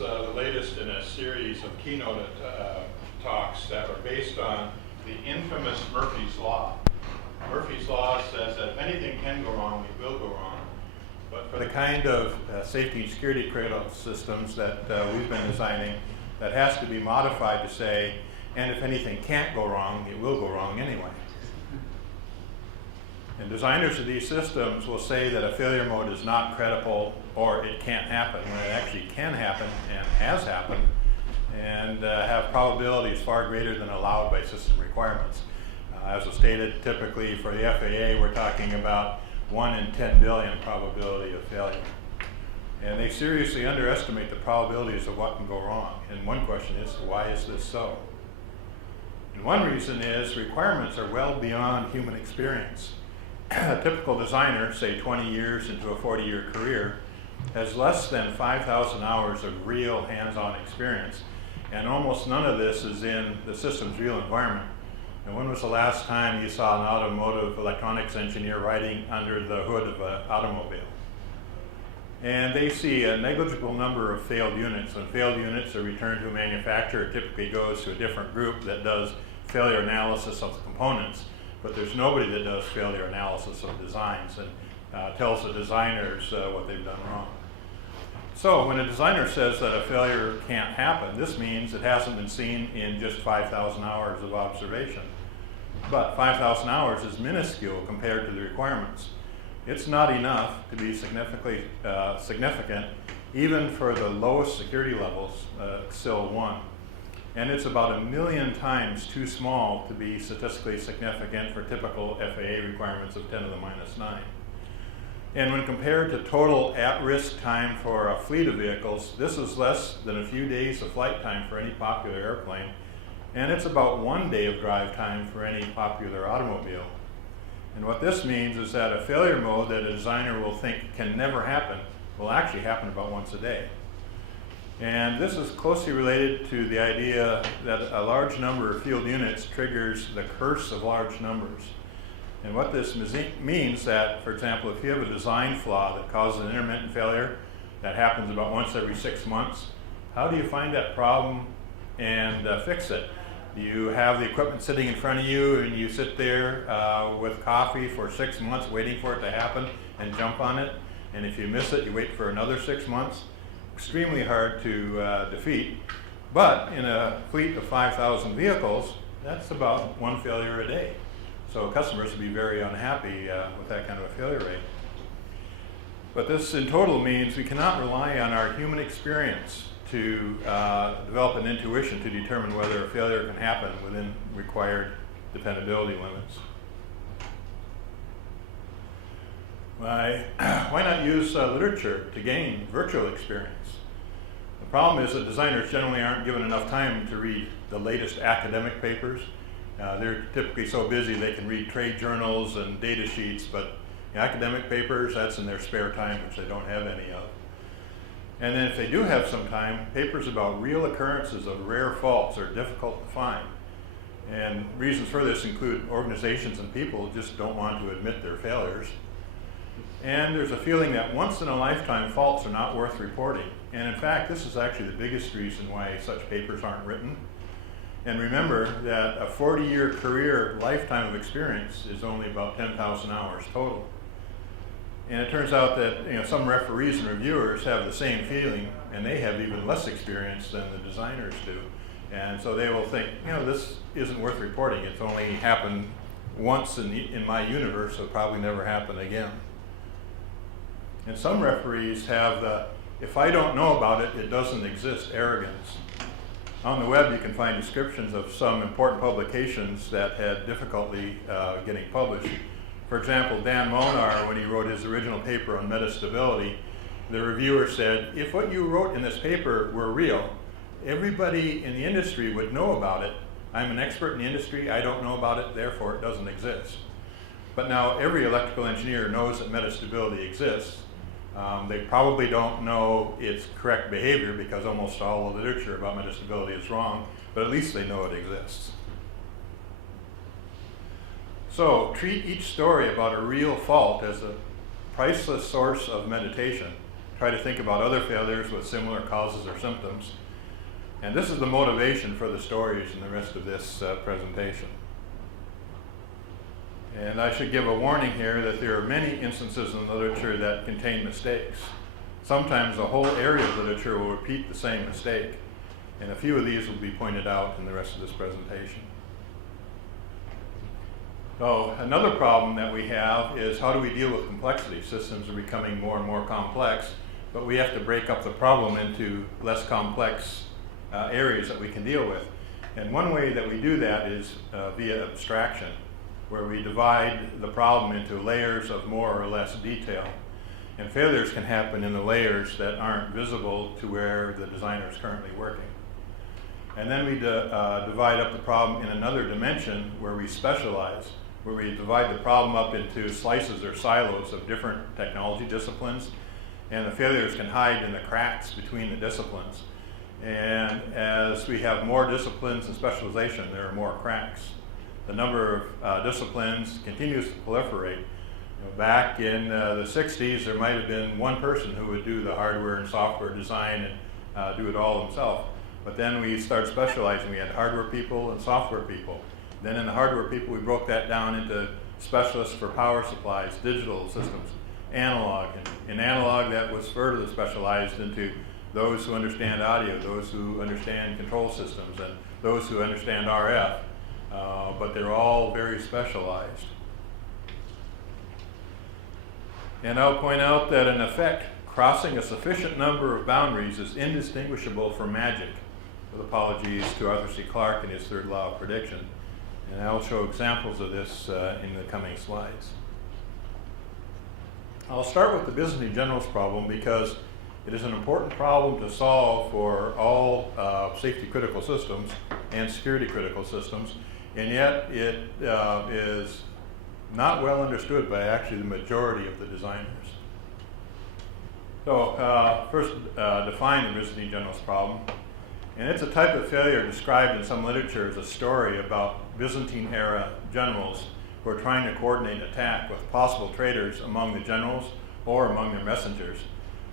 the latest in a series of keynote talks that are based on the infamous Murphy's Law. Murphy's Law says that if anything can go wrong, it will go wrong. But for the kind of safety and security critical systems that we've been designing, that has to be modified to say, and if anything can't go wrong, it will go wrong anyway. And designers of these systems will say that a failure mode is not credible or it can't happen, when it actually can happen and has happened, and have probabilities far greater than allowed by system requirements. As was stated, typically for the FAA, we're talking about 1 in 10 billion probability of failure. And they seriously underestimate the probabilities of what can go wrong. And one question is, why is this so? And one reason is requirements are well beyond human experience. A typical designer, say 20 years into a 40-year career, has less than 5,000 hours of real hands-on experience. And almost none of this is in the system's real environment. And when was the last time you saw an automotive electronics engineer riding under the hood of an automobile? And they see a negligible number of failed units. When failed units are returned to a manufacturer, it typically goes to a different group that does failure analysis of the components. But there's nobody that does failure analysis of designs and tells the designers what they've done wrong. So when a designer says that a failure can't happen, this means it hasn't been seen in just 5,000 hours of observation. But 5,000 hours is minuscule compared to the requirements. It's not enough to be significantly significant, even for the lowest security levels, SIL 1. And it's about 1 million times too small to be statistically significant for typical FAA requirements of 10 to the minus 9. And when compared to total at-risk time for a fleet of vehicles, this is less than a few days of flight time for any popular airplane, and it's about 1 day of drive time for any popular automobile. And what this means is that a failure mode that a designer will think can never happen will actually happen about once a day. And this is closely related to the idea that a large number of field units triggers the curse of large numbers. And what this means that, for example, if you have a design flaw that causes an intermittent failure that happens about once every 6 months, how do you find that problem and fix it? Do you have the equipment sitting in front of you and you sit there with coffee for 6 months waiting for it to happen and jump on it? And if you miss it, you wait for another 6 months? Extremely hard to defeat. But in a fleet of 5,000 vehicles, that's about 1 failure a day. So customers would be very unhappy with that kind of a failure rate. But this in total means we cannot rely on our human experience to develop an intuition to determine whether a failure can happen within required dependability limits. Why not use literature to gain virtual experience? The problem is that designers generally aren't given enough time to read the latest academic papers. They're typically so busy they can read trade journals and data sheets, but academic papers, that's in their spare time, which they don't have any of. And then if they do have some time, papers about real occurrences of rare faults are difficult to find. And reasons for this include organizations and people just don't want to admit their failures. And there's a feeling that once-in-a-lifetime faults are not worth reporting. And in fact, this is actually the biggest reason why such papers aren't written. And remember that a 40-year career lifetime of experience is only about 10,000 hours total. And it turns out that some referees and reviewers have the same feeling, and they have even less experience than the designers do. And so they will think, this isn't worth reporting. It's only happened once in my universe, so it'll probably never happen again. And some referees have the, if I don't know about it, it doesn't exist arrogance. On the web, you can find descriptions of some important publications that had difficulty getting published. For example, Dan Molnar, when he wrote his original paper on metastability, the reviewer said, if what you wrote in this paper were real, everybody in the industry would know about it. I'm an expert in the industry, I don't know about it, therefore it doesn't exist. But now every electrical engineer knows that metastability exists. They probably don't know its correct behavior because almost all the literature about metastability is wrong, but at least they know it exists. So treat each story about a real fault as a priceless source of meditation. try to think about other failures with similar causes or symptoms. And this is the motivation for the stories in the rest of this presentation. And I should give a warning here that there are many instances in literature that contain mistakes. Sometimes a whole area of literature will repeat the same mistake, and a few of these will be pointed out in the rest of this presentation. So another problem that we have is how do we deal with complexity? Systems are becoming more and more complex, but we have to break up the problem into less complex areas that we can deal with. And one way that we do that is via abstraction, where we divide the problem into layers of more or less detail. And failures can happen in the layers that aren't visible to where the designer is currently working. And then we divide up the problem in another dimension where we specialize, where we divide the problem up into slices or silos of different technology disciplines, and the failures can hide in the cracks between the disciplines. And as we have more disciplines and specialization, there are more cracks. The number of disciplines continues to proliferate. You know, back in the 60s, there might have been one person who would do the hardware and software design and do it all himself. But then we started specializing. We had hardware people and software people. Then in the hardware people, we broke that down into specialists for power supplies, digital systems, analog. And in analog, that was further specialized into those who understand audio, those who understand control systems, and those who understand RF. But they're all very specialized. And I'll point out that in effect, crossing a sufficient number of boundaries is indistinguishable from magic, with apologies to Arthur C. Clarke and his third law of prediction. And I'll show examples of this in the coming slides. I'll start with the Byzantine generals problem because it is an important problem to solve for all safety critical systems and security critical systems, and yet it is not well understood by actually the majority of the designers. So first define the Byzantine generals problem. And it's a type of failure described in some literature as a story about Byzantine era generals who are trying to coordinate an attack with possible traitors among the generals or among their messengers.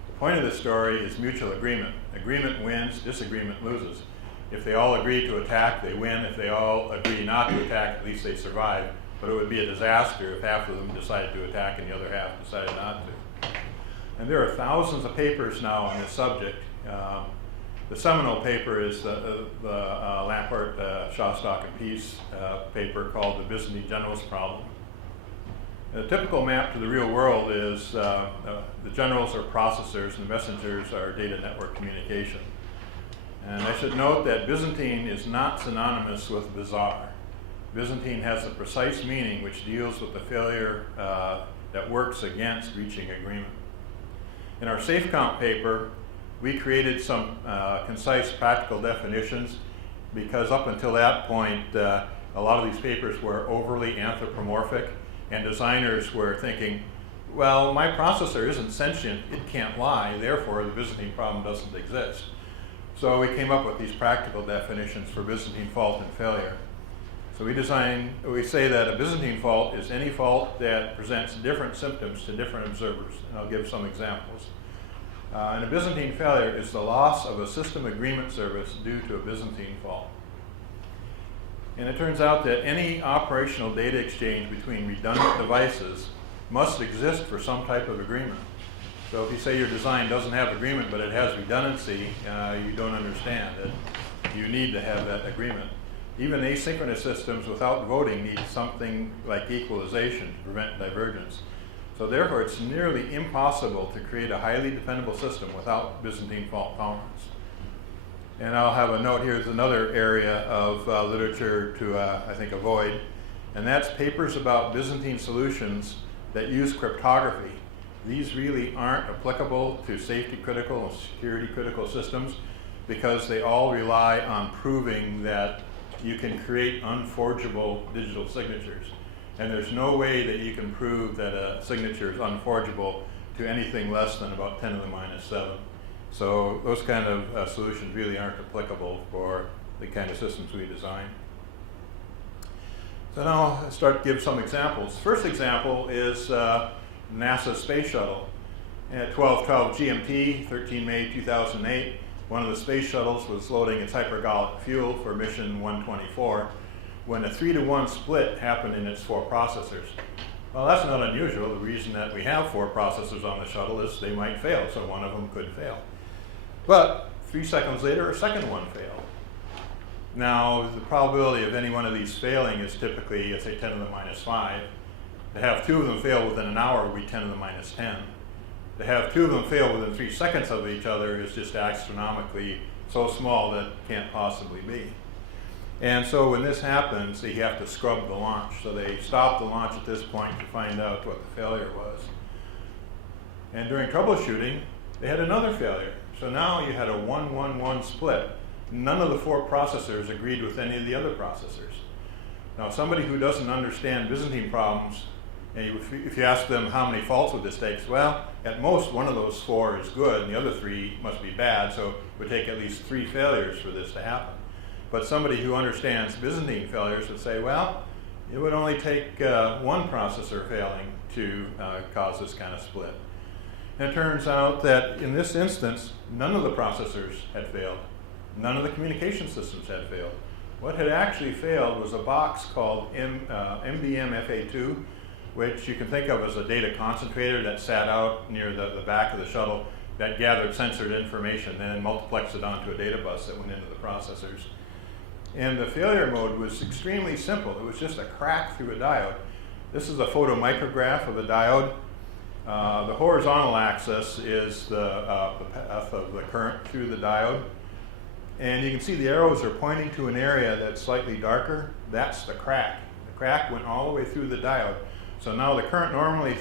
The point of this story is mutual agreement. Agreement wins, disagreement loses. If they all agree to attack, they win. If they all agree not to attack, at least they survive. But it would be a disaster if half of them decided to attack and the other half decided not to. And there are thousands of papers now on this subject. The seminal paper is the Lampert, Shawstock, and Peace paper called The Byzantine Generals Problem. The typical map to the real world is the generals are processors and the messengers are data network communication. And I should note that Byzantine is not synonymous with bizarre. Byzantine has a precise meaning which deals with the failure that works against reaching agreement. In our SafeCount paper, we created some concise practical definitions because up until that point, a lot of these papers were overly anthropomorphic and designers were thinking, well, my processor isn't sentient, it can't lie, therefore the Byzantine problem doesn't exist. So we came up with these practical definitions for Byzantine fault and failure. So we say that a Byzantine fault is any fault that presents different symptoms to different observers. And I'll give some examples. And a Byzantine failure is the loss of a system agreement service due to a Byzantine fault. And it turns out that any operational data exchange between redundant devices must exist for some type of agreement. So if you say your design doesn't have agreement but it has redundancy, you don't understand it. You need to have that agreement. Even asynchronous systems without voting need something like equalization to prevent divergence. So therefore, it's nearly impossible to create a highly dependable system without Byzantine fault tolerance. And I'll have a note here. There's another area of literature to, I think, avoid, and that's papers about Byzantine solutions that use cryptography. These really aren't applicable to safety critical and security critical systems because they all rely on proving that you can create unforgeable digital signatures. And there's no way that you can prove that a signature is unforgeable to anything less than about 10 to the minus 7. So those kind of solutions really aren't applicable for the kind of systems we design. So now I'll start to give some examples. First example is NASA's space shuttle. At 12:12 GMT, 13 May 2008, one of the space shuttles was loading its hypergolic fuel for mission 124 when a 3-to-1 split happened in its 4 processors. Well, that's not unusual. The reason that we have 4 processors on the shuttle is they might fail, so one of them could fail. But 3 seconds later, a second one failed. Now, the probability of any one of these failing is typically, let's say, 10 to the minus 5. To have 2 of them fail within an hour would be 10 to the minus 10. To have 2 of them fail within 3 seconds of each other is just astronomically so small that it can't possibly be. And so when this happens, you have to scrub the launch. So they stop the launch at this point to find out what the failure was. And during troubleshooting, they had another failure. So now you had a 1-1-1 split. None of the 4 processors agreed with any of the other processors. Now, somebody who doesn't understand Byzantine problems, and if you ask them how many faults would this take, well, at most one of those 4 is good and the other 3 must be bad, so it would take at least 3 failures for this to happen. But somebody who understands Byzantine failures would say, well, it would only take 1 processor failing to cause this kind of split. And it turns out that in this instance, none of the processors had failed. None of the communication systems had failed. What had actually failed was a box called MBM-FA2, which you can think of as a data concentrator that sat out near the back of the shuttle that gathered censored information and then multiplexed it onto a data bus that went into the processors. And the failure mode was extremely simple. It was just a crack through a diode. This is a photomicrograph of a diode. The horizontal axis is the path of the current through the diode. And you can see the arrows are pointing to an area that's slightly darker. That's the crack. The crack went all the way through the diode. So now the current normally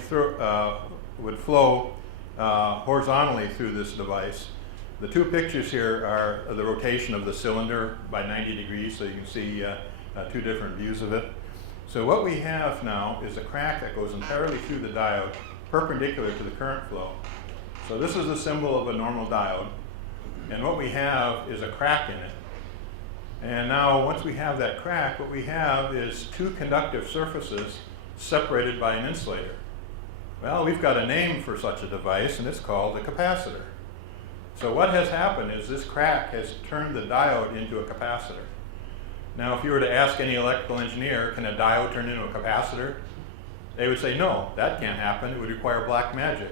would flow horizontally through this device. The 2 pictures here are the rotation of the cylinder by 90 degrees, so you can see 2 different views of it. So what we have now is a crack that goes entirely through the diode, perpendicular to the current flow. So this is a symbol of a normal diode, and what we have is a crack in it. And now once we have that crack, what we have is 2 conductive surfaces separated by an insulator. Well, we've got a name for such a device, and it's called a capacitor. So what has happened is this crack has turned the diode into a capacitor. Now, if you were to ask any electrical engineer, can a diode turn into a capacitor? They would say, no, that can't happen. It would require black magic.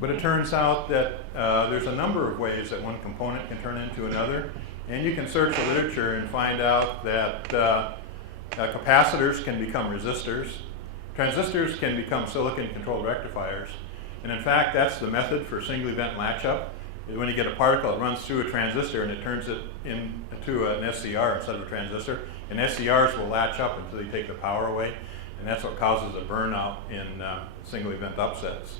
But it turns out that there's a number of ways that one component can turn into another. And you can search the literature and find out that capacitors can become resistors. Transistors can become silicon-controlled rectifiers. And in fact, that's the method for single event latch-up. When you get a particle, it runs through a transistor and it turns it into an SCR instead of a transistor. And SCRs will latch up until you take the power away. And that's what causes a burnout in single event upsets.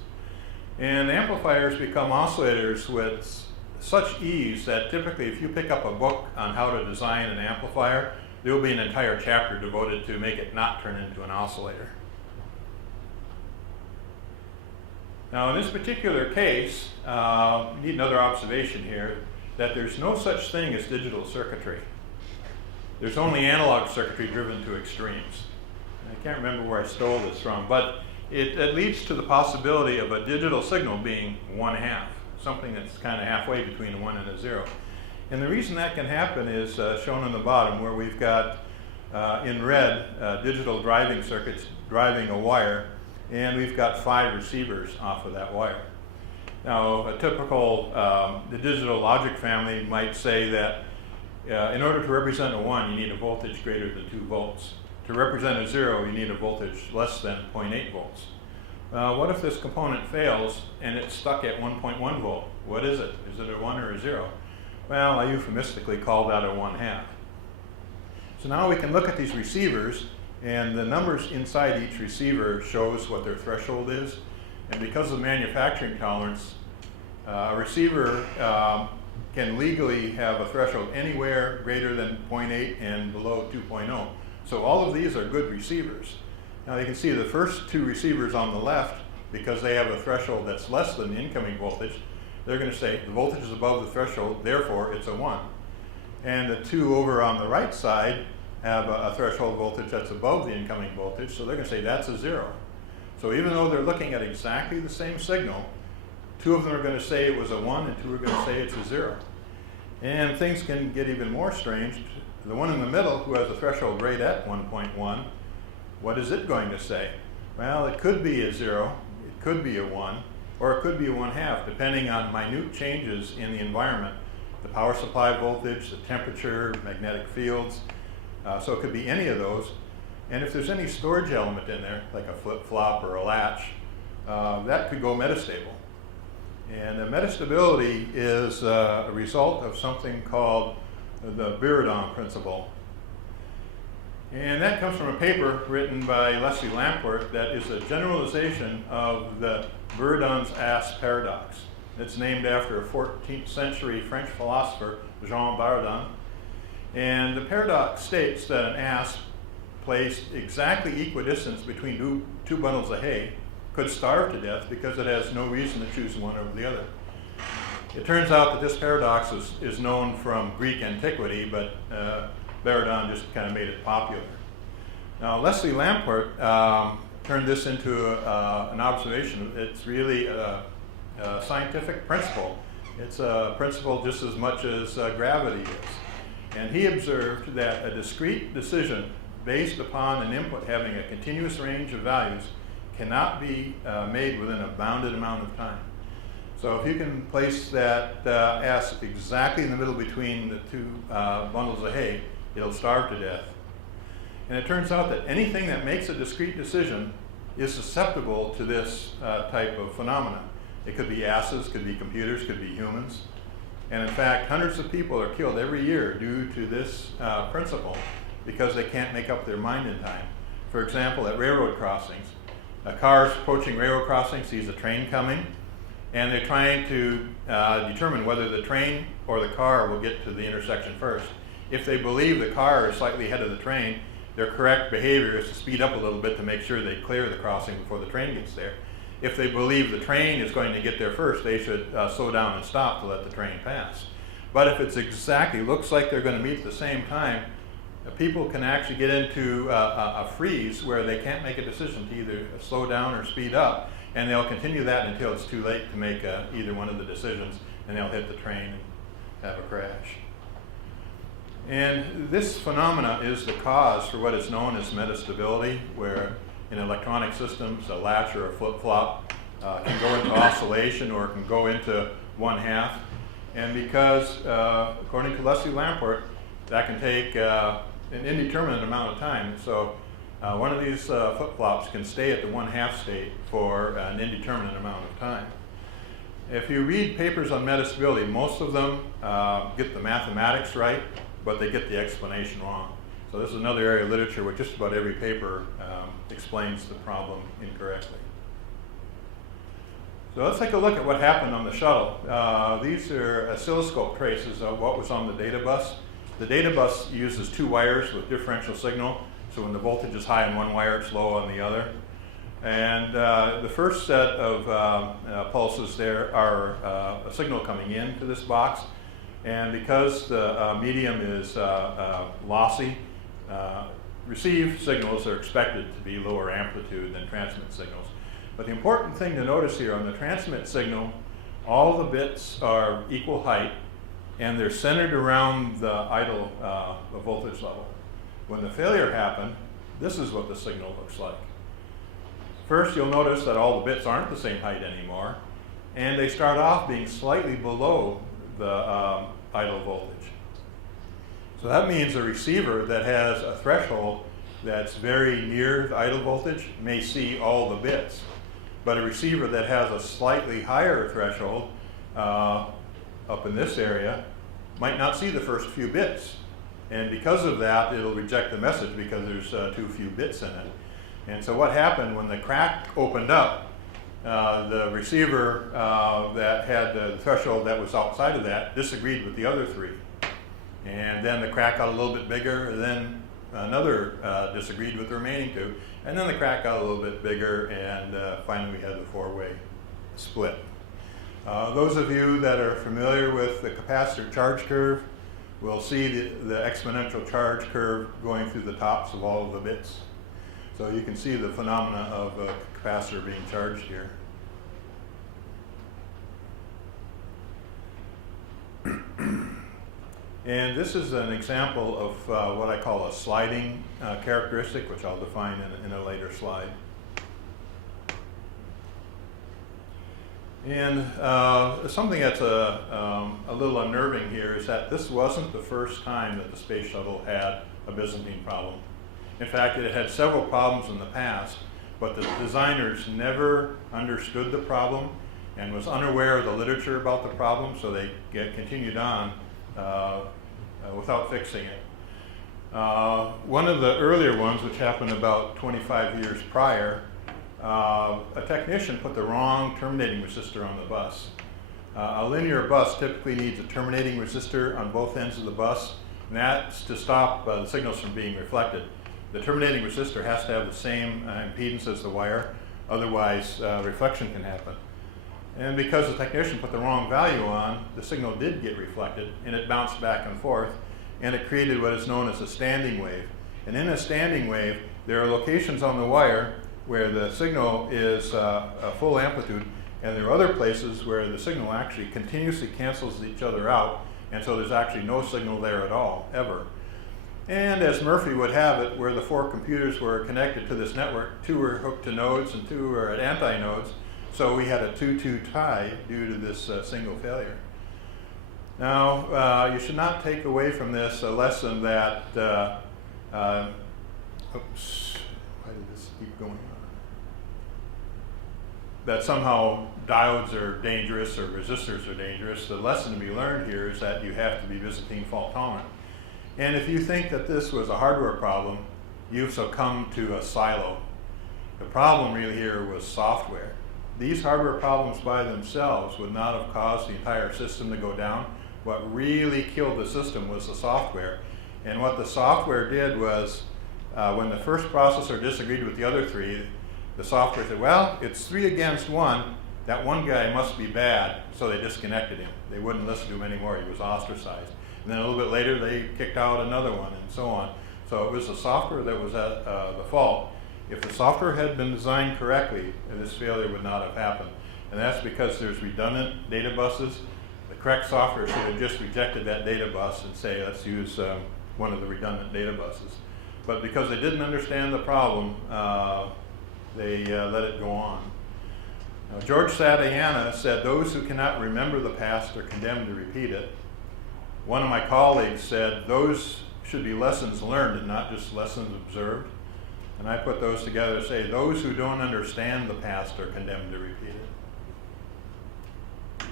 And amplifiers become oscillators with such ease that typically if you pick up a book on how to design an amplifier, there will be an entire chapter devoted to make it not turn into an oscillator. Now in this particular case, we need another observation here, that there's no such thing as digital circuitry. There's only analog circuitry driven to extremes. I can't remember where I stole this from, but it leads to the possibility of a digital signal being 1/2, something that's kind of halfway between a 1 and a 0. And the reason that can happen is shown on the bottom, where we've got in red digital driving circuits driving a wire, and we've got 5 receivers off of that wire. Now, a typical the digital logic family might say that in order to represent a 1, you need a voltage greater than 2 volts. To represent a 0, you need a voltage less than 0.8 volts. What if this component fails and it's stuck at 1.1 volt? What is it? Is it a 1 or a 0? Well, I euphemistically call that a 1/2. So now we can look at these receivers, and the numbers inside each receiver shows what their threshold is. And because of manufacturing tolerance, a receiver can legally have a threshold anywhere greater than 0.8 and below 2.0. So all of these are good receivers. Now you can see the first 2 receivers on the left, because they have a threshold that's less than the incoming voltage, they're going to say the voltage is above the threshold, therefore it's a 1. And the 2 over on the right side have a threshold voltage that's above the incoming voltage, so they're going to say that's a 0. So even though they're looking at exactly the same signal, Two of them are going to say it was a 1 and 2 are going to say it's a 0. And things can get even more strange. The one in the middle, who has a threshold rate at 1.1, what is it going to say? Well, it could be a 0, it could be a 1, or it could be a 1/2, depending on minute changes in the environment. The power supply voltage, the temperature, magnetic fields. So it could be any of those. And if there's any storage element in there, like a flip-flop or a latch, that could go metastable. And the metastability is a result of something called the Buridan principle. And that comes from a paper written by Leslie Lamport that is a generalization of the Buridan's ass paradox. It's named after a 14th century French philosopher, Jean Buridan. And the paradox states that an ass placed exactly equidistant between two bundles of hay could starve to death because it has no reason to choose one over the other. It turns out that this paradox is known from Greek antiquity, but Buridan just kind of made it popular. Now, Leslie Lamport turned this into an observation. It's really a scientific principle. It's a principle just as much as gravity is. And he observed that a discrete decision based upon an input having a continuous range of values cannot be made within a bounded amount of time. So if you can place that ass exactly in the middle between the two bundles of hay, it'll starve to death. And it turns out that anything that makes a discrete decision is susceptible to this type of phenomenon. It could be asses, could be computers, could be humans. And in fact, hundreds of people are killed every year due to this principle because they can't make up their mind in time. For example, at railroad crossings, a car approaching railroad crossing sees a train coming, and they're trying to determine whether the train or the car will get to the intersection first. If they believe the car is slightly ahead of the train, their correct behavior is to speed up a little bit to make sure they clear the crossing before the train gets there. If they believe the train is going to get there first, they should slow down and stop to let the train pass. But if it's exactly, looks like they're going to meet at the same time, people can actually get into a freeze where they can't make a decision to either slow down or speed up, and they'll continue that until it's too late to make either one of the decisions, and they'll hit the train and have a crash. And this phenomena is the cause for what is known as metastability, where in electronic systems, a latch or a flip-flop can go into oscillation or can go into 1/2. And because, according to Leslie Lamport, that can take an indeterminate amount of time. So one of these flip-flops can stay at the 1/2 state for an indeterminate amount of time. If you read papers on metastability, most of them get the mathematics right, but they get the explanation wrong. So this is another area of literature where just about every paper explains the problem incorrectly. So let's take a look at what happened on the shuttle. These are oscilloscope traces of what was on the data bus. The data bus uses 2 wires with differential signal, so when the voltage is high on one wire, it's low on the other. And the first set of pulses there are a signal coming into this box, and because the medium is lossy, received signals are expected to be lower amplitude than transmit signals. But the important thing to notice here on the transmit signal, all the bits are equal height, and they're centered around the idle voltage level. When the failure happened, this is what the signal looks like. First, you'll notice that all the bits aren't the same height anymore, and they start off being slightly below the idle voltage. So that means a receiver that has a threshold that's very near the idle voltage may see all the bits. But a receiver that has a slightly higher threshold up in this area might not see the first few bits. And because of that, it'll reject the message because there's too few bits in it. And so what happened when the crack opened up, the receiver that had the threshold that was outside of that disagreed with the other 3. And then the crack got a little bit bigger, and then another disagreed with the remaining 2. And then the crack got a little bit bigger, and finally we had the 4-way split. Those of you that are familiar with the capacitor charge curve will see the exponential charge curve going through the tops of all of the bits. So you can see the phenomena of a capacitor being charged here. And this is an example of what I call a sliding characteristic, which I'll define in a later slide. And something that's a little unnerving here is that this wasn't the first time that the space shuttle had a Byzantine problem. In fact, it had several problems in the past, but the designers never understood the problem and was unaware of the literature about the problem, so they continued on without fixing it. One of the earlier ones, which happened about 25 years prior, a technician put the wrong terminating resistor on the bus. A linear bus typically needs a terminating resistor on both ends of the bus, and that's to stop the signals from being reflected. The terminating resistor has to have the same impedance as the wire, otherwise reflection can happen. And because the technician put the wrong value on, the signal did get reflected, and it bounced back and forth, and it created what is known as a standing wave. And in a standing wave, there are locations on the wire where the signal is a full amplitude, and there are other places where the signal actually continuously cancels each other out, and so there's actually no signal there at all, ever. And as Murphy would have it, where the 4 computers were connected to this network, 2 were hooked to nodes and 2 were at antinodes, so we had a 2-2 tie due to this single failure. Now, you should not take away from this a lesson that, oops, why did this keep going on? That somehow diodes are dangerous or resistors are dangerous. The lesson to be learned here is that you have to be Byzantine fault tolerant. And if you think that this was a hardware problem, you've succumbed to a silo. The problem really here was software. These hardware problems by themselves would not have caused the entire system to go down. What really killed the system was the software. And what the software did was, when the first processor disagreed with the other 3, the software said, well, it's 3 against 1. That one guy must be bad, so they disconnected him. They wouldn't listen to him anymore. He was ostracized. And then a little bit later, they kicked out another one, and so on. So it was the software that was at the fault. If the software had been designed correctly, this failure would not have happened. And that's because there's redundant data buses. The correct software should have just rejected that data bus and say, let's use one of the redundant data buses. But because they didn't understand the problem, they let it go on. Now, George Santayana said, those who cannot remember the past are condemned to repeat it. One of my colleagues said, those should be lessons learned and not just lessons observed. And I put those together to say, those who don't understand the past are condemned to repeat it.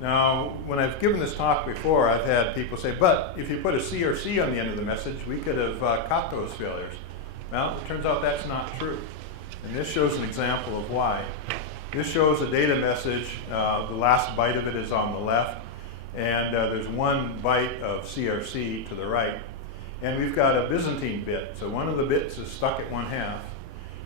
Now, when I've given this talk before, I've had people say, but if you put a C or C on the end of the message, we could have caught those failures. Well, it turns out that's not true. And this shows an example of why. This shows a data message. The last byte of it is on the left. And there's 1 byte of CRC to the right. And we've got a Byzantine bit. So one of the bits is stuck at 1/2.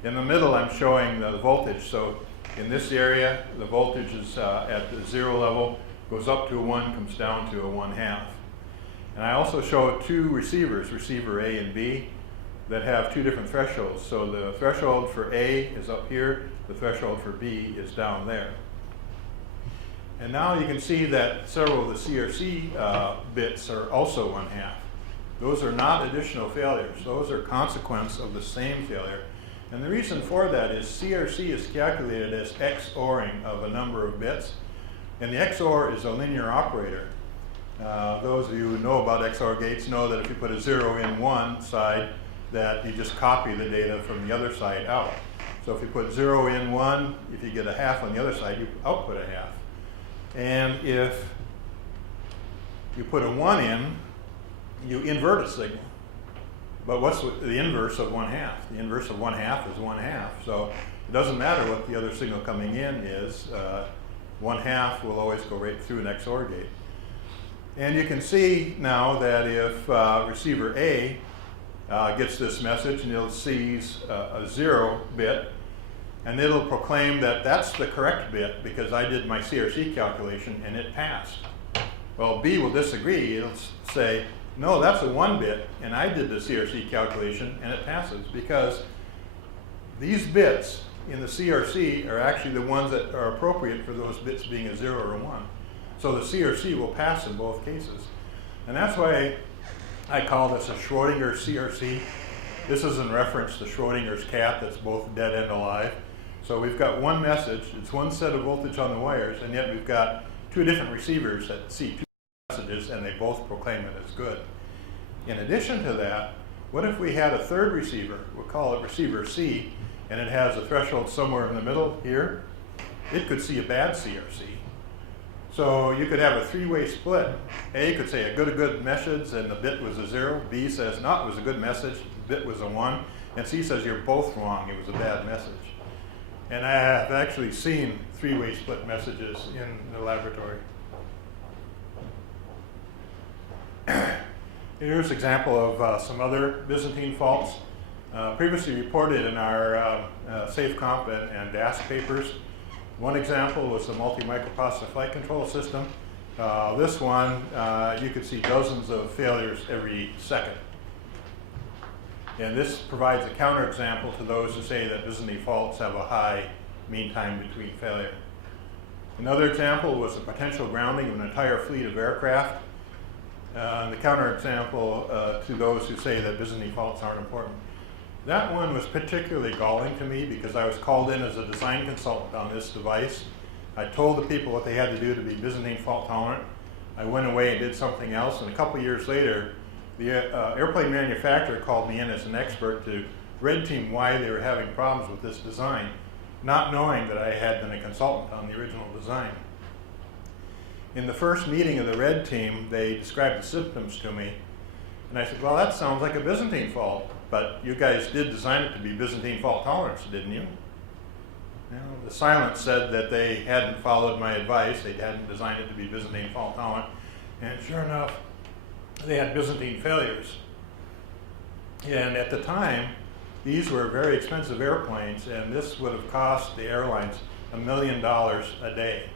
In the middle, I'm showing the voltage. So in this area, the voltage is at the 0 level, goes up to a 1, comes down to a 1/2. And I also show 2 receivers, receiver A and B, that have 2 different thresholds. So the threshold for A is up here, the threshold for B is down there. And now you can see that several of the CRC bits are also 1/2. Those are not additional failures. Those are consequence of the same failure. And the reason for that is CRC is calculated as XORing of a number of bits. And the XOR is a linear operator. Those of you who know about XOR gates know that if you put a 0 in one side, that you just copy the data from the other side out. So if you put 0 in one, if you get a 1/2 on the other side, you output a 1/2. And if you put a 1 in, you invert a signal. But what's the inverse of 1/2? The inverse of 1/2 is 1/2. So it doesn't matter what the other signal coming in is. 1/2 will always go right through an XOR gate. And you can see now that if receiver A gets this message and it sees a 0 bit, and it'll proclaim that that's the correct bit because I did my CRC calculation and it passed. Well, B will disagree. It'll say, no, that's a 1 bit and I did the CRC calculation and it passes because these bits in the CRC are actually the ones that are appropriate for those bits being a 0 or a 1. So the CRC will pass in both cases. And that's why I call this a Schrodinger CRC. This is in reference to Schrodinger's cat that's both dead and alive. So we've got one message, it's one set of voltage on the wires, and yet we've got two different receivers that see two messages and they both proclaim it as good. In addition to that, what if we had a third receiver? We'll call it receiver C, and it has a threshold somewhere in the middle here. It could see a bad CRC. So you could have a three-way split. A could say a good message and the bit was a 0. B says, no, it was a good message, the bit was a 1. And C says, you're both wrong, it was a bad message. And I have actually seen three-way split messages in the laboratory. Here's an example of some other Byzantine faults. Previously reported in our SafeComp and DASC papers. One example was the multi-microprocessor flight control system. This one, you could see dozens of failures every second. And this provides a counterexample to those who say that Byzantine faults have a high mean time between failure. Another example was the potential grounding of an entire fleet of aircraft. The counterexample to those who say that Byzantine faults aren't important. That one was particularly galling to me because I was called in as a design consultant on this device. I told the people what they had to do to be Byzantine fault tolerant. I went away and did something else, and a couple years later, the airplane manufacturer called me in as an expert to red team why they were having problems with this design, not knowing that I had been a consultant on the original design. In the first meeting of the red team, they described the symptoms to me, and I said, well, that sounds like a Byzantine fault, but you guys did design it to be Byzantine fault tolerance, didn't you? Well, the silence said that they hadn't followed my advice, they hadn't designed it to be Byzantine fault tolerant, and sure enough, they had Byzantine failures. And at the time, these were very expensive airplanes, and this would have cost the airlines $1 million a day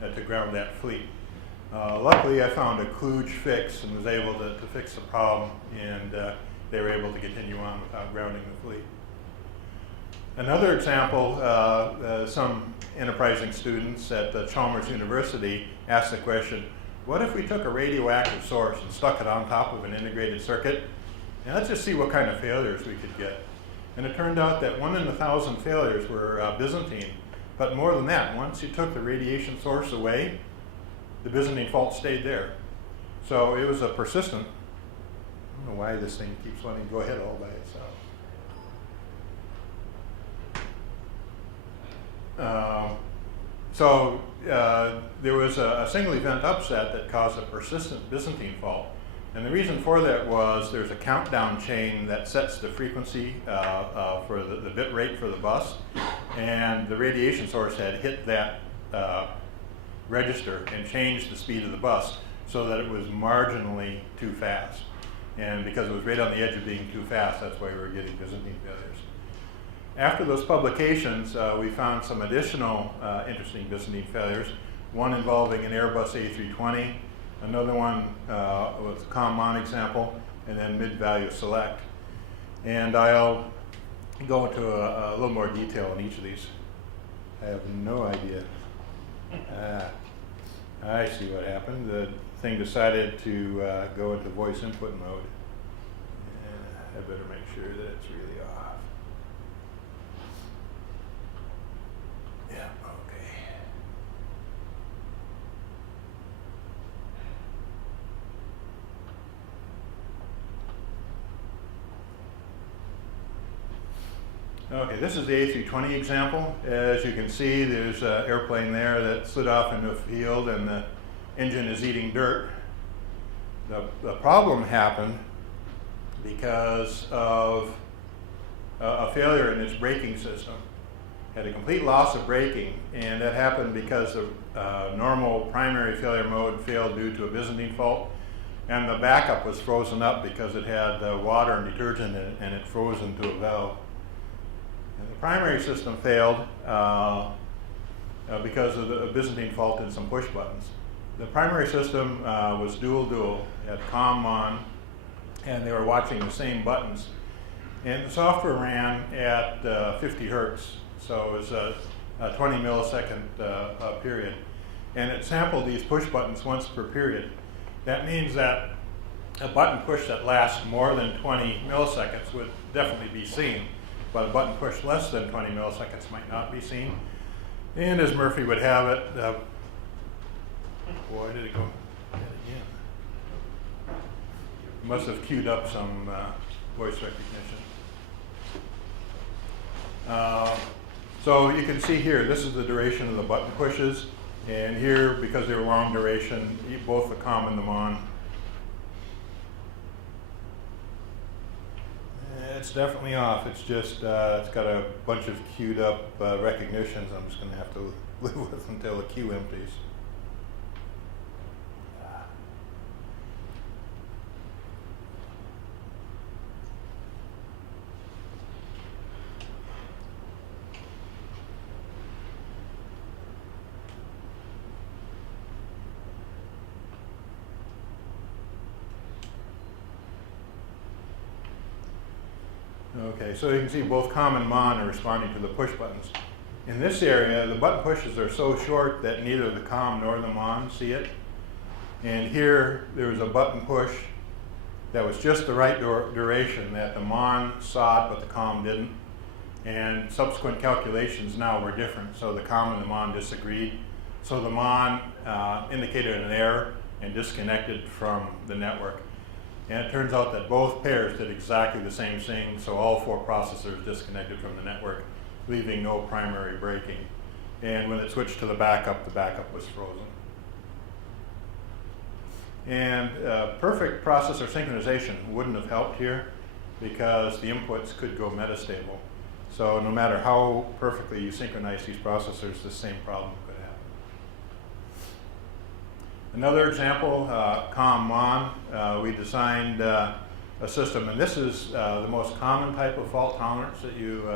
to ground that fleet. Luckily, I found a kludge fix and was able to fix the problem, and they were able to continue on without grounding the fleet. Another example, some enterprising students at Chalmers University asked the question, what if we took a radioactive source and stuck it on top of an integrated circuit? And let's just see what kind of failures we could get. And it turned out that 1 in 1,000 failures were Byzantine. But more than that, once you took the radiation source away, the Byzantine fault stayed there. So it was a persistent, I don't know why this thing keeps wanting to go ahead all by itself. There was a single event upset that caused a persistent Byzantine fault. And the reason for that was there's a countdown chain that sets the frequency for the bit rate for the bus. And the radiation source had hit that register and changed the speed of the bus so that it was marginally too fast. And because it was right on the edge of being too fast, that's why we were getting Byzantine failures. After those publications, we found some additional interesting Byzantine failures, one involving an Airbus A320, another one was a COM-MON example, and then mid-value select. And I'll go into a little more detail on each of these. I have no idea. I see what happened. The thing decided to go into voice input mode. I better make sure that it's really off. Yeah, okay. Okay, this is the A320 example. As you can see, there's an airplane there that slid off into a field and the engine is eating dirt. The problem happened because of a failure in its braking system. Had a complete loss of braking, and that happened because the normal primary failure mode failed due to a Byzantine fault, and the backup was frozen up because it had water and detergent in it, and it froze into a valve. And the primary system failed because of the Byzantine fault and some push buttons. The primary system was dual, it had COM-MON, and they were watching the same buttons. And the software ran at 50 hertz, so it was a 20 millisecond period. And it sampled these push buttons once per period. That means that a button push that lasts more than 20 milliseconds would definitely be seen, but a button push less than 20 milliseconds might not be seen. And as Murphy would have it, boy, did it go again. Must have queued up some voice recognition. So you can see here, this is the duration of the button pushes. And here, because they were long duration, both the COM and the MON. It's definitely off. It's just, it's got a bunch of queued up recognitions I'm just going to have to live with until the queue empties. Okay, so you can see both COM and MON are responding to the push buttons. In this area, the button pushes are so short that neither the COM nor the MON see it. And here, there was a button push that was just the right duration that the MON saw it, but the COM didn't. And subsequent calculations now were different, so the COM and the MON disagreed. So the MON indicated an error and disconnected from the network. And it turns out that both pairs did exactly the same thing, so all 4 processors disconnected from the network, leaving no primary breaking. And when it switched to the backup was frozen. And perfect processor synchronization wouldn't have helped here because the inputs could go metastable. So no matter how perfectly you synchronize these processors, the same problem could happen. Another example, COM-MON, we designed a system, and this is the most common type of fault tolerance that you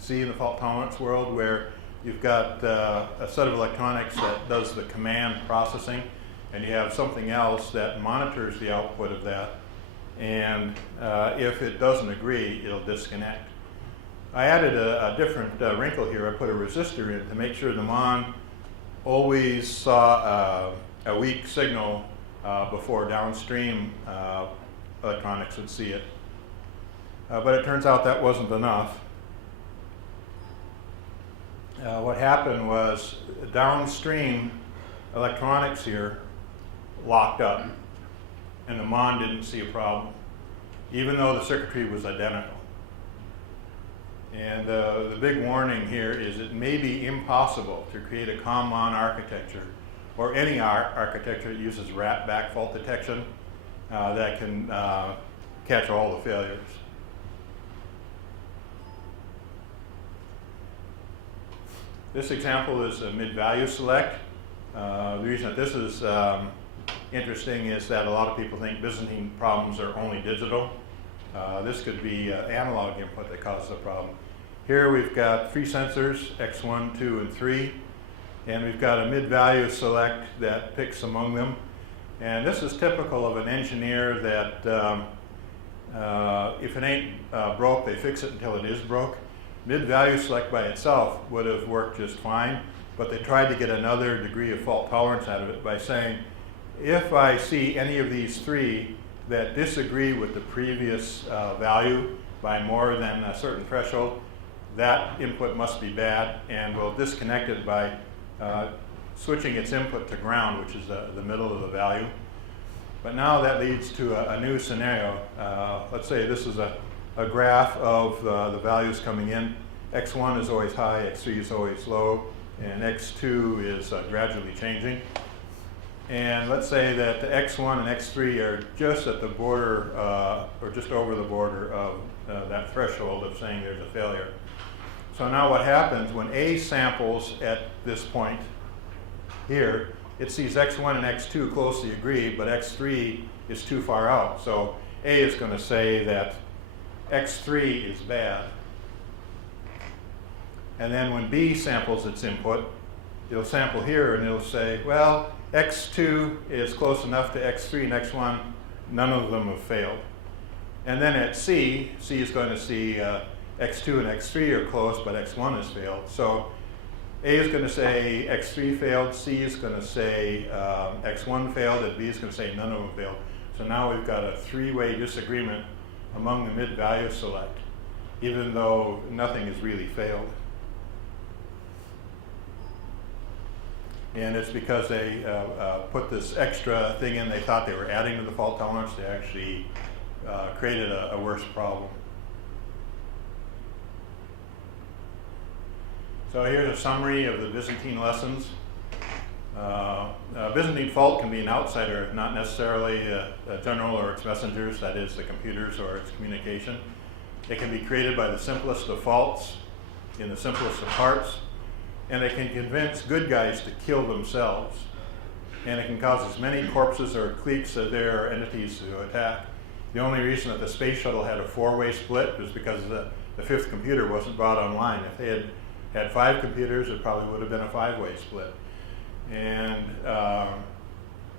see in the fault tolerance world, where you've got a set of electronics that does the command processing, and you have something else that monitors the output of that, and if it doesn't agree, it'll disconnect. I added a different wrinkle here. I put a resistor in to make sure the MON always saw a weak signal before downstream electronics would see it. But it turns out that wasn't enough. What happened was downstream electronics here locked up, and the MON didn't see a problem, even though the circuitry was identical. And the big warning here is it may be impossible to create a COM-MON architecture or any architecture that uses back fault detection that can catch all the failures. This example is a mid-value select. The reason that this is interesting is that a lot of people think Byzantine problems are only digital. This could be analog input that causes the problem. Here we've got 3 sensors, X1, 2, and 3. And we've got a mid-value select that picks among them. And this is typical of an engineer that if it ain't broke, they fix it until it is broke. Mid-value select by itself would have worked just fine, but they tried to get another degree of fault tolerance out of it by saying, if I see any of these 3 that disagree with the previous value by more than a certain threshold, that input must be bad, and we'll disconnect it by switching its input to ground, which is the middle of the value. But now that leads to a new scenario. Let's say this is a graph of the values coming in. X1 is always high, X3 is always low, and X2 is gradually changing. And let's say that the X1 and X3 are just at the border, or just over the border of that threshold of saying there's a failure. So now what happens when A samples at this point here, it sees X1 and X2 closely agree, but X3 is too far out. So A is going to say that X3 is bad. And then when B samples its input, it'll sample here and it'll say, well, X2 is close enough to X3 and X1, none of them have failed. And then at C is going to see X2 and X3 are close, but X1 has failed. So A is going to say X3 failed, C is going to say X1 failed, and B is going to say none of them failed. So now we've got a three-way disagreement among the mid-value select, even though nothing has really failed. And it's because they put this extra thing in. They thought they were adding to the fault tolerance. They actually created a worse problem. So here's a summary of the Byzantine lessons. Byzantine fault can be an outsider, not necessarily a general or its messengers, that is the computers or its communication. It can be created by the simplest of faults in the simplest of parts, and it can convince good guys to kill themselves. And it can cause as many corpses or cliques of their entities to attack. The only reason that the space shuttle had a four-way split was because the fifth computer wasn't brought online. If they had 5 computers, it probably would have been a 5-way split. And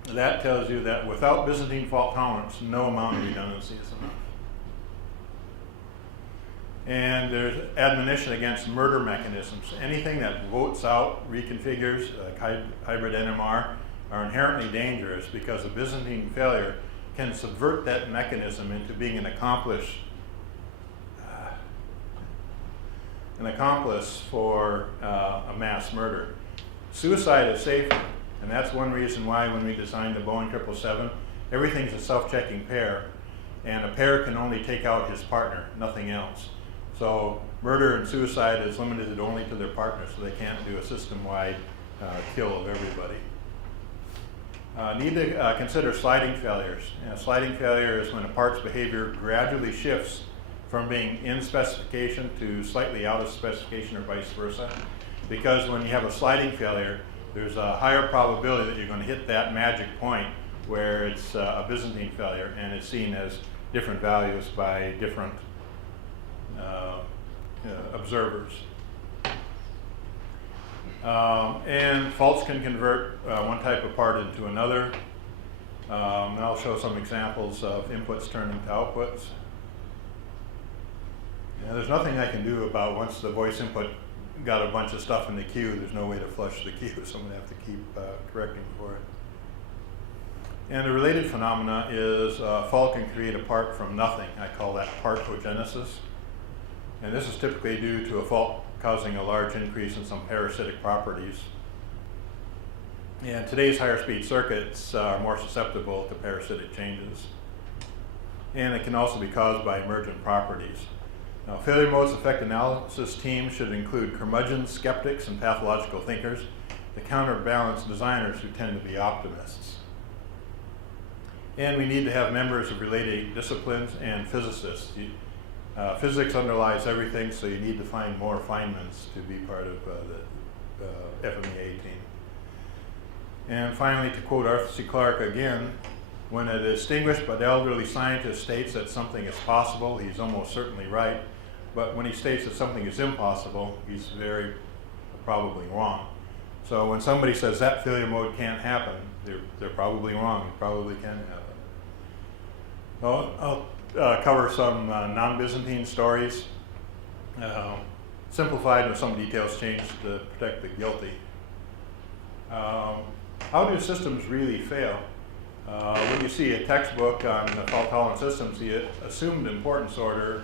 that tells you that without Byzantine fault tolerance, no amount of redundancy is enough. And there's admonition against murder mechanisms. Anything that votes out, reconfigures, like hybrid NMR, are inherently dangerous because a Byzantine failure can subvert that mechanism into being an accomplice for a mass murder. Suicide is safer, and that's one reason why when we designed the Boeing 777, everything's a self-checking pair, and a pair can only take out his partner, nothing else. So murder and suicide is limited only to their partner, so they can't do a system-wide kill of everybody. Need to consider sliding failures. And a sliding failure is when a part's behavior gradually shifts from being in specification to slightly out of specification or vice versa. Because when you have a sliding failure, there's a higher probability that you're going to hit that magic point where it's a Byzantine failure and it's seen as different values by different observers. And faults can convert one type of part into another. And I'll show some examples of inputs turned into outputs. And there's nothing I can do about once the voice input got a bunch of stuff in the queue, there's no way to flush the queue, so I'm going to have to keep correcting for it. And a related phenomena is a fault can create a part from nothing. I call that partogenesis. And this is typically due to a fault causing a large increase in some parasitic properties. And today's higher speed circuits are more susceptible to parasitic changes. And it can also be caused by emergent properties. Now, failure modes effect analysis teams should include curmudgeons, skeptics, and pathological thinkers to counterbalance designers who tend to be optimists. And we need to have members of related disciplines and physicists. Physics underlies everything, so you need to find more Feynmans to be part of the FMEA team. And finally, to quote Arthur C. Clarke again, when a distinguished but elderly scientist states that something is possible, he's almost certainly right. But when he states that something is impossible, he's very probably wrong. So when somebody says that failure mode can't happen, they're probably wrong. It probably can happen. Well, I'll cover some non-Byzantine stories, simplified with some details changed to protect the guilty. How do systems really fail? When you see a textbook on fault-tolerant systems, the assumed importance order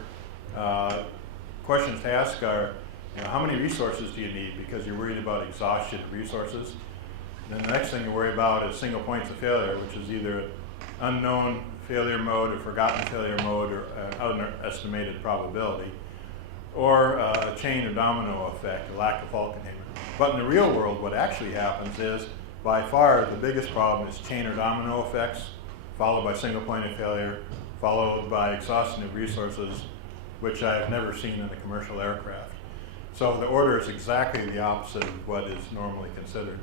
questions to ask are, how many resources do you need? Because you're worried about exhaustion of resources. And then the next thing you worry about is single points of failure, which is either unknown failure mode or forgotten failure mode or underestimated probability, or a chain or domino effect, a lack of fault containment. But in the real world, what actually happens is, by far, the biggest problem is chain or domino effects, followed by single point of failure, followed by exhaustion of resources, which I've never seen in a commercial aircraft. So the order is exactly the opposite of what is normally considered.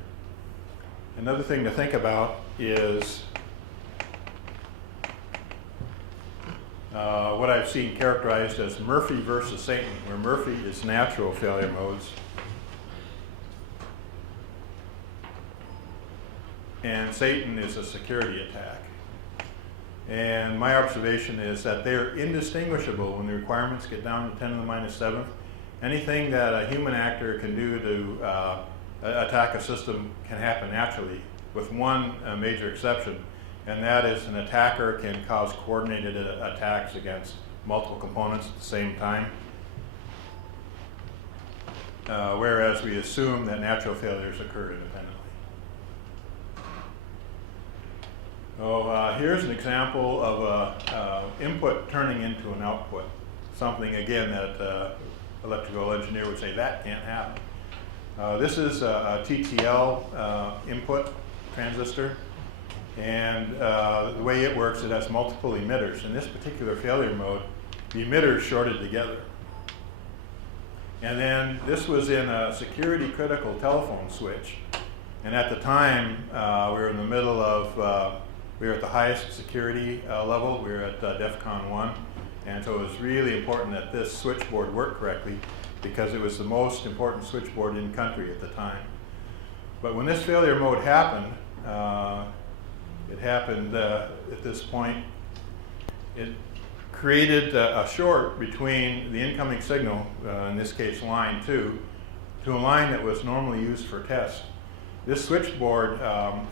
Another thing to think about is what I've seen characterized as Murphy versus Satan, where Murphy is natural failure modes, and Satan is a security attack. And my observation is that they're indistinguishable when the requirements get down to 10 to the minus 7th, anything that a human actor can do to attack a system can happen naturally, with one major exception, and that is an attacker can cause coordinated attacks against multiple components at the same time, whereas we assume that natural failures occur independently. So here's an example of an input turning into an output, something again that electrical engineer would say that can't happen. This is a TTL input transistor, and the way it works, it has multiple emitters. In this particular failure mode, the emitters shorted together. And then this was in a security critical telephone switch. And at the time, we were in the middle of, we were at the highest security level. We were at DEFCON 1. And so it was really important that this switchboard worked correctly, because it was the most important switchboard in country at the time. But when this failure mode happened, it happened at this point, it created a short between the incoming signal, in this case line 2, to a line that was normally used for test. This switchboard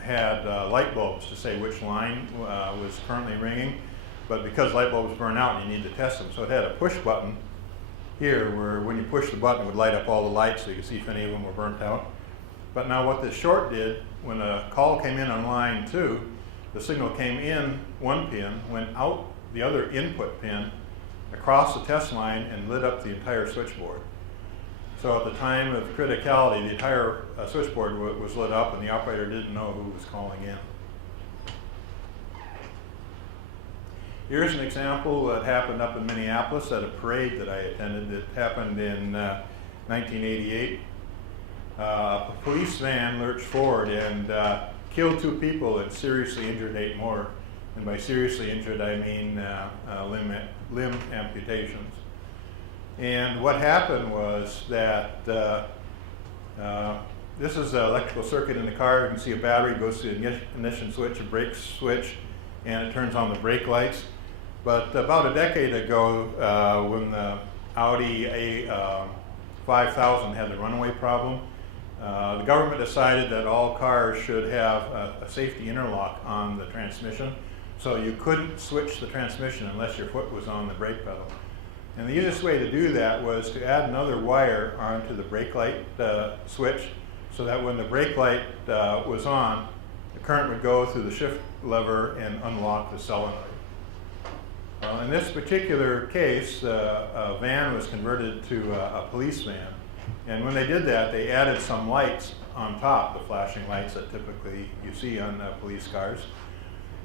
had light bulbs to say which line was currently ringing, but because light bulbs burn out, you need to test them. So it had a push button here where when you push the button, it would light up all the lights so you could see if any of them were burnt out. But now what this short did, when a call came in on line 2, the signal came in one pin, went out the other input pin, across the test line, and lit up the entire switchboard. So at the time of criticality, the entire switchboard was lit up, and the operator didn't know who was calling in. Here's an example that happened up in Minneapolis at a parade that I attended. It happened in 1988. A police van lurched forward and killed 2 people and seriously injured 8 more. And by seriously injured, I mean limb amputations. And what happened was that this is an electrical circuit in the car. You can see a battery goes to the ignition switch, a brake switch, and it turns on the brake lights. But about a decade ago, when the Audi A5000 had the runaway problem, the government decided that all cars should have a safety interlock on the transmission. So you couldn't switch the transmission unless your foot was on the brake pedal. And the easiest way to do that was to add another wire onto the brake light switch, so that when the brake light was on, the current would go through the shift lever and unlock the solenoid. In this particular case, a van was converted to a police van. And when they did that, they added some lights on top, the flashing lights that typically you see on police cars.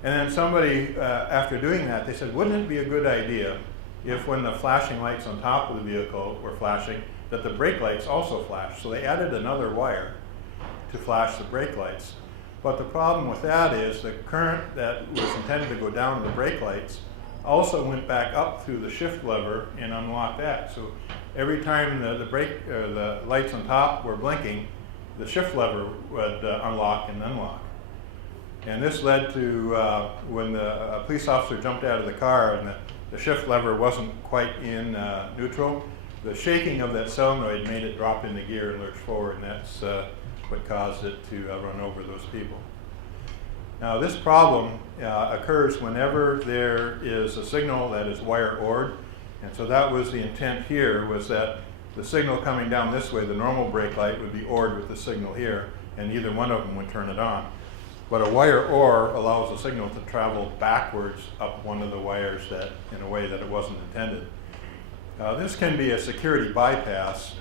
And then somebody, after doing that, they said, wouldn't it be a good idea if when the flashing lights on top of the vehicle were flashing, that the brake lights also flashed? So they added another wire to flash the brake lights. But the problem with that is the current that was intended to go down to the brake lights also went back up through the shift lever and unlocked that. So every time the lights on top were blinking, the shift lever would unlock and unlock. And this led to when a police officer jumped out of the car and the shift lever wasn't quite in neutral, the shaking of that solenoid made it drop into gear and lurch forward, and that's what caused it to run over those people. Now this problem occurs whenever there is a signal that is wire ORed, and so that was the intent here, was that the signal coming down this way, the normal brake light, would be ORed with the signal here, and either one of them would turn it on. But a wire OR allows the signal to travel backwards up one of the wires that, in a way that it wasn't intended. This can be a security bypass.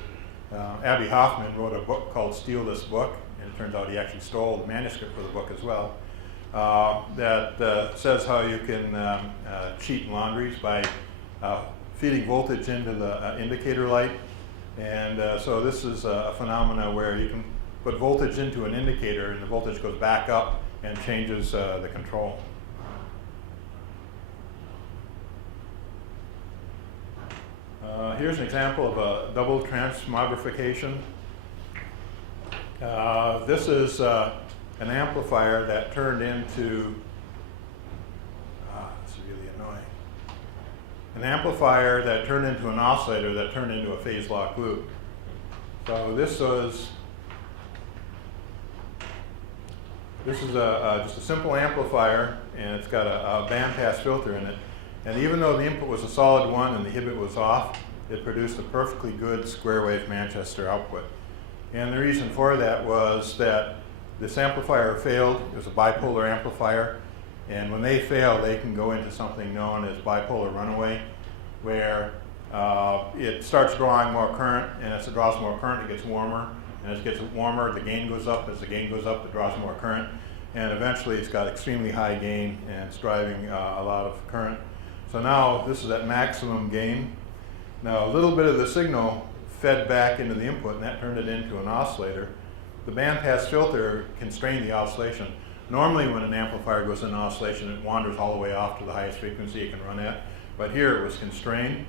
Abby Hoffman wrote a book called Steal This Book, and it turns out he actually stole the manuscript for the book as well, that says how you can cheat laundries by feeding voltage into the indicator light. And so this is a phenomena where you can put voltage into an indicator and the voltage goes back up and changes the control. Here's an example of a double transmogrification. This is an amplifier that turned into, it's really annoying. an amplifier that turned into an oscillator that turned into a phase lock loop. So this is just a simple amplifier, and it's got a bandpass filter in it. And even though the input was a solid one and the inhibit was off, it produced a perfectly good square wave Manchester output. And the reason for that was that this amplifier failed. It was a bipolar amplifier. And when they fail, they can go into something known as bipolar runaway, where it starts drawing more current, and as it draws more current, it gets warmer. And as it gets warmer, the gain goes up. As the gain goes up, it draws more current. And eventually, it's got extremely high gain, and it's driving a lot of current. So now, this is at maximum gain. Now, a little bit of the signal fed back into the input, and that turned it into an oscillator. The bandpass filter constrained the oscillation. Normally, when an amplifier goes into oscillation, it wanders all the way off to the highest frequency it can run at. But here, it was constrained.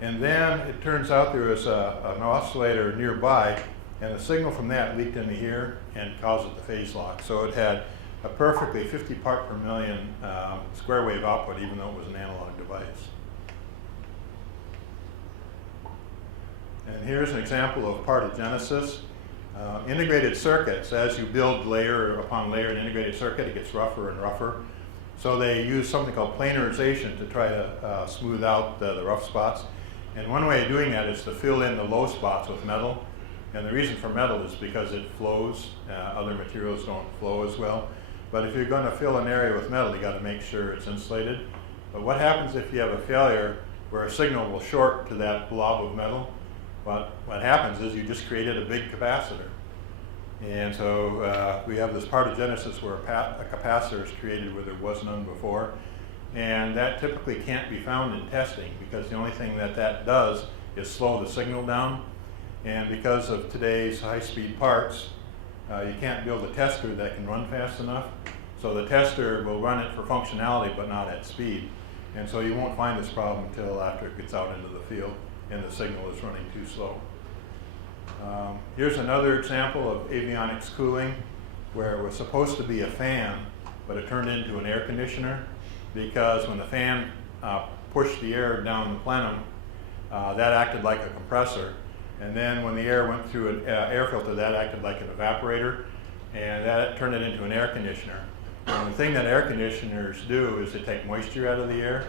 And then it turns out there was an oscillator nearby, and the signal from that leaked into here and caused it to phase lock. So it had a perfectly 50 part per million square wave output, even though it was an analog device. And here's an example of partogenesis. Integrated circuits, as you build layer upon layer in integrated circuit, it gets rougher and rougher. So they use something called planarization to try to smooth out the rough spots. And one way of doing that is to fill in the low spots with metal. And the reason for metal is because it flows. Other materials don't flow as well. But if you're going to fill an area with metal, you got to make sure it's insulated. But what happens if you have a failure where a signal will short to that blob of metal? What happens is you just created a big capacitor. And so we have this partogenesis where a capacitor is created where there was none before. And that typically can't be found in testing, because the only thing that does is slow the signal down. And because of today's high-speed parts, you can't build a tester that can run fast enough. So the tester will run it for functionality, but not at speed. And so you won't find this problem until after it gets out into the field and the signal is running too slow. Here's another example of avionics cooling, where it was supposed to be a fan, but it turned into an air conditioner, because when the fan pushed the air down the plenum, that acted like a compressor. And then when the air went through an air filter, that acted like an evaporator, and that turned it into an air conditioner. And the thing that air conditioners do is they take moisture out of the air.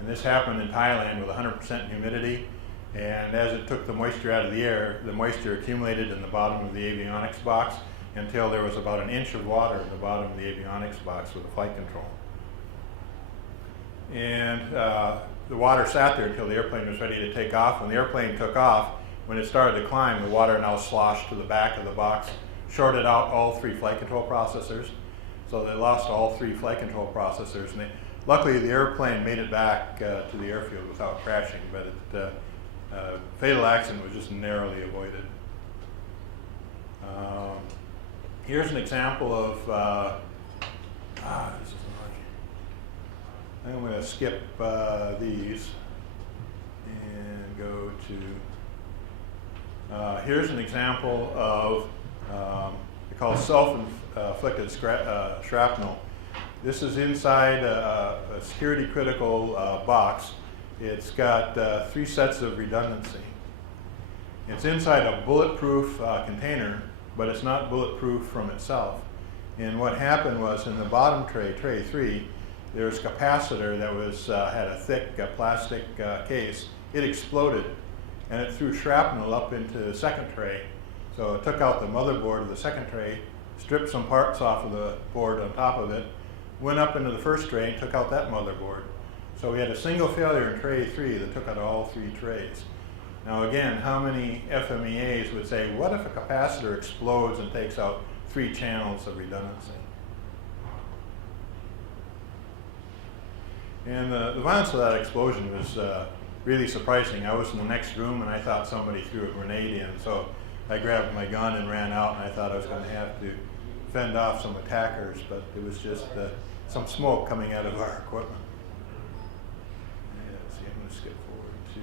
And this happened in Thailand with 100% humidity. And as it took the moisture out of the air, the moisture accumulated in the bottom of the avionics box until there was about an inch of water in the bottom of the avionics box with the flight control. And the water sat there until the airplane was ready to take off. When the airplane took off, when it started to climb, the water now sloshed to the back of the box, shorted out all 3 flight control processors. So they lost all 3 flight control processors. And luckily, the airplane made it back to the airfield without crashing, but fatal accident was just narrowly avoided. Here's an example of, this is annoying. I'm going to skip these and go to, here's an example of, they call self-inflicted shrapnel. This is inside a security critical box. It's got 3 sets of redundancy. It's inside a bulletproof container, but it's not bulletproof from itself. And what happened was, in the bottom tray, tray 3, there's a capacitor that was had a thick plastic case. It exploded, and it threw shrapnel up into the second tray. So it took out the motherboard of the second tray, stripped some parts off of the board on top of it, went up into the first tray and took out that motherboard. So we had a single failure in tray 3 that took out all 3 trays. Now again, how many FMEAs would say, what if a capacitor explodes and takes out 3 channels of redundancy? And the violence of that explosion was really surprising. I was in the next room and I thought somebody threw a grenade in. So I grabbed my gun and ran out, and I thought I was going to have to fend off some attackers, but it was just some smoke coming out of our equipment. Let's see, I'm going to skip forward to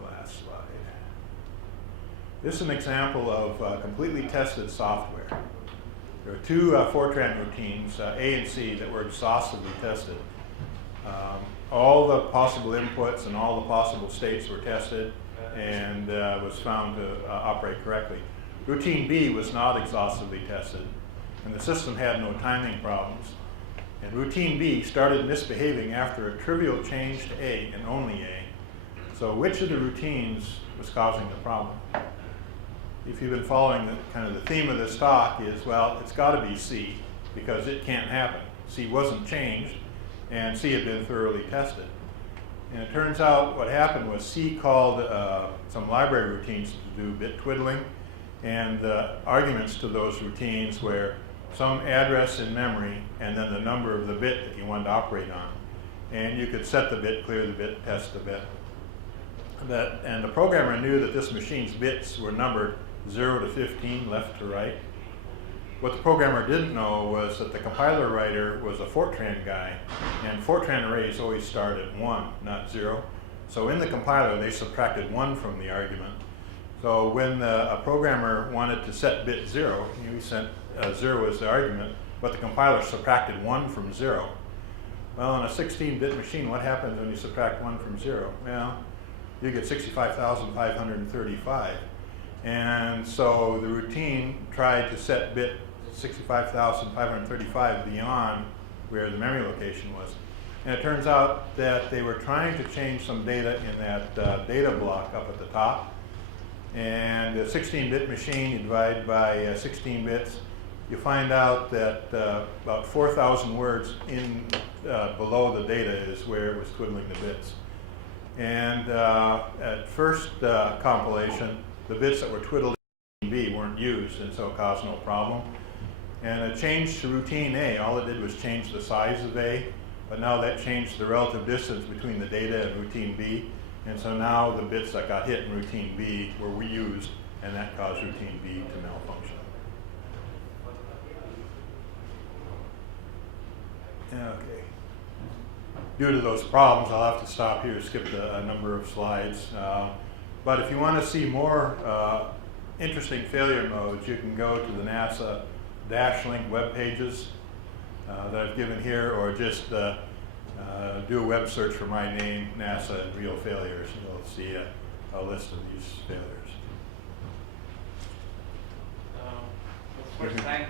the last slide. This is an example of completely tested software. There are 2 Fortran routines, A and C, that were exhaustively tested. all the possible inputs and all the possible states were tested and was found to operate correctly. Routine B was not exhaustively tested, and the system had no timing problems. And routine B started misbehaving after a trivial change to A and only A. So which of the routines was causing the problem? If you've been following kind of the theme of this talk is, well, it's got to be C, because it can't happen. C wasn't changed, and C had been thoroughly tested. And it turns out what happened was C called some library routines to do bit twiddling, and the arguments to those routines were some address in memory and then the number of the bit that you wanted to operate on. And you could set the bit, clear the bit, test the bit. And the programmer knew that this machine's bits were numbered 0 to 15, left to right. What the programmer didn't know was that the compiler writer was a Fortran guy, and Fortran arrays always start at 1, not 0. So in the compiler, they subtracted 1 from the argument. So when a programmer wanted to set bit 0, he sent 0 as the argument, but the compiler subtracted 1 from 0. Well, on a 16-bit machine, what happens when you subtract 1 from 0? Well, you get 65,535. And so the routine tried to set bit 65,535 beyond where the memory location was. And it turns out that they were trying to change some data in that data block up at the top. And a 16-bit machine, you divide by 16 bits, you find out that about 4,000 words in below the data is where it was twiddling the bits. And at first compilation, the bits that were twiddled in B weren't used, and so it caused no problem. And a change to routine A, all it did was change the size of A, but now that changed the relative distance between the data and routine B. And so now the bits that got hit in routine B were reused, and that caused routine B to malfunction. Okay. Due to those problems, I'll have to stop here, skip a number of slides. But if you want to see more interesting failure modes, you can go to the NASA DashLink web pages that I've given here, or just do a web search for my name, NASA, and real failures, and you'll see a list of these failures. Let's first thank